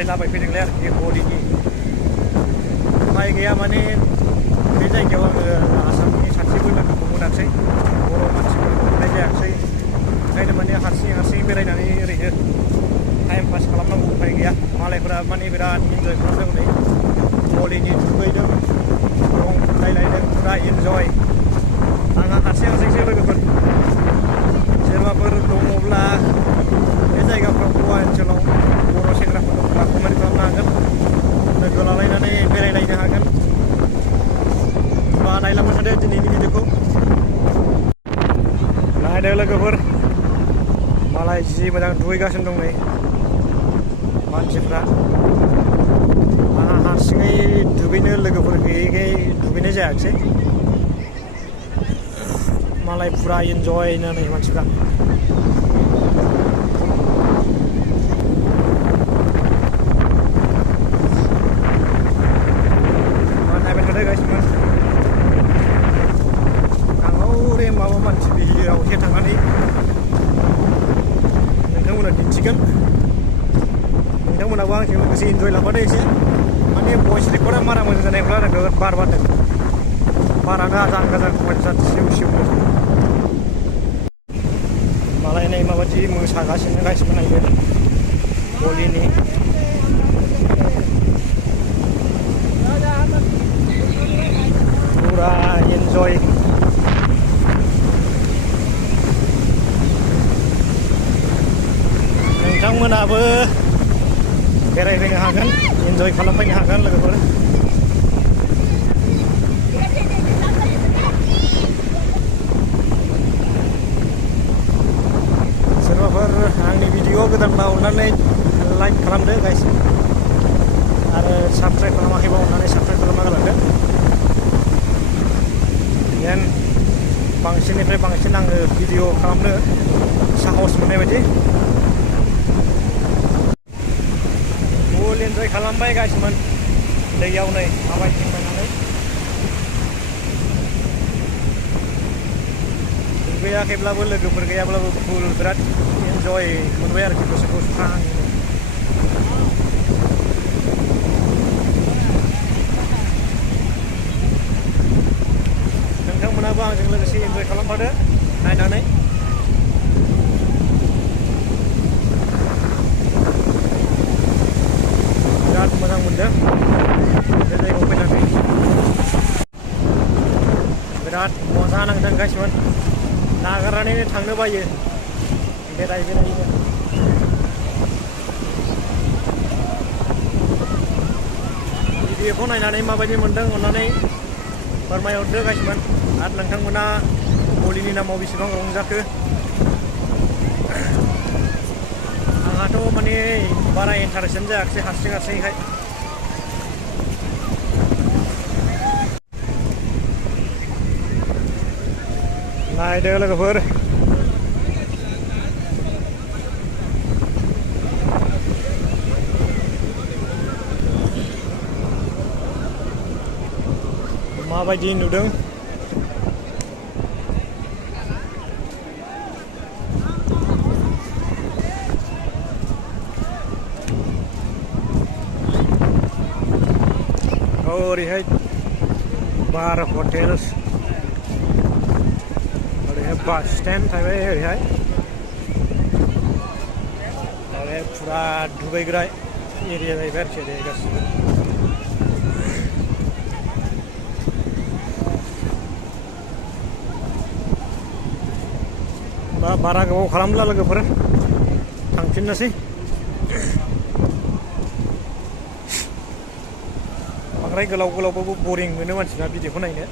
बेरायलाबाय फैदोंलै आरोखि हलिनि उफाय गैया माने बे जायगायाव आङो आसामनि सासेबो लोगोखौ मोनाखिसै बर' मानसिफोरखौ मोननाय जायाखिसै ओंखायनो माने हारसिं बेरायनानै ओरैनो टाइम पास खालामनांगौ उफाय गैया मालायफोरा माने बिराद इन्जय खालामदों नै हलिनि दुगैदों रं फुनलायलायदों फुरा इन्जय आंहा हारसिंसो लोगोफोर सोरबाफोर दङब्ला बे जायगाफ्राव गवा ओनसोलाव बर' सेंग्राफोर दंब्ला कमेन्ट खालामनो हागोन लोगो लालायनानै बेरायलायनो हागोन होमबा नायलांबाय थादो दिनैनि भिडिअखौ नायदो लोगोफोर मालाय जि मोजां दुगैगासिनो दं नै मानसिफ्रा आंहा हारसिङै दुगैनो लोगोफोर गैयैखाय दुगैनाय जायाखिसै मालाय फुरा इन्जय नै मानसिफ्रा नायबाय थादो गासिबो आंनाव माबा मानसि बिहिरावसो थांनानै नोंथांमोना दिन्थिगोन नोंथांमोनाबो आंजों लोगोसे इन्जय लाफादो एसे माने भइस रेकर्डआ बारा मोजां जानाय नंला आरो बिराद बार बारदों बारानो आजां गाजां सिउ सिउनो मालाय नै माबायदि मोसागासिनो गासिबो नायदो हलिनि फुरा इन्जय नोंथांमोनाबो बेरायफैनो हागोन इन्जय खालामफैनो हागोन लोगोफोर सोरबाफोर आंनि भिडिअ गोदानबा अननानै लाइक खालामदो गाइस आरो साबस्क्राइब खालामाखैबा अननानै साबस्क्राइब खालामना गालांदो देन बांसिननिफ्राय बांसिन आङो भिडिअ खालामनो साहस मोननाय बायदि फुल इन्जय खालामबाय गाइसमोन दैयाव नै माबायथिंबायनानै दुगैयाखैब्लाबो लोगोफोर गैयाब्लाबो फुल बिराद इन्जय मोनबाय आरोखि गोसोखौ स्रां नोंथांमोनाबो आंजों लोगोसे इन्जय खालामफादो नायनानै बिराद मोजां मोनदों बे जायगायाव फैनानै बिराद मजा नांदों गाइसमोन नागारनानैनो थांनो बायो बेरायनो भिडिअखौ नायनानै माबायदि मोनदों अननानै फोरमायहरदो गाइसमोन आरो नोंथांमोना हलिनि नामाव बेसेबां रंजाखो आंहाथ' माने बारा इन्टारेस्टआनो जायाखिसै हारसिंखाय नायदो लोगोफोर माबायदि नुदों ओरैहाय बार हटेल्स ओरैहाय बास स्टेन्ड थाबाय ओरैहाय फुरा दुगैग्रा एरिया जाहैबाय आरोखि ओरै गासिबो बारा गोबाव खालामला लोगोफोर थांफिननोसै बांद्राय गोलावबाबो बरिं मोनो मानसिफ्रा भिडिअखौ नायनो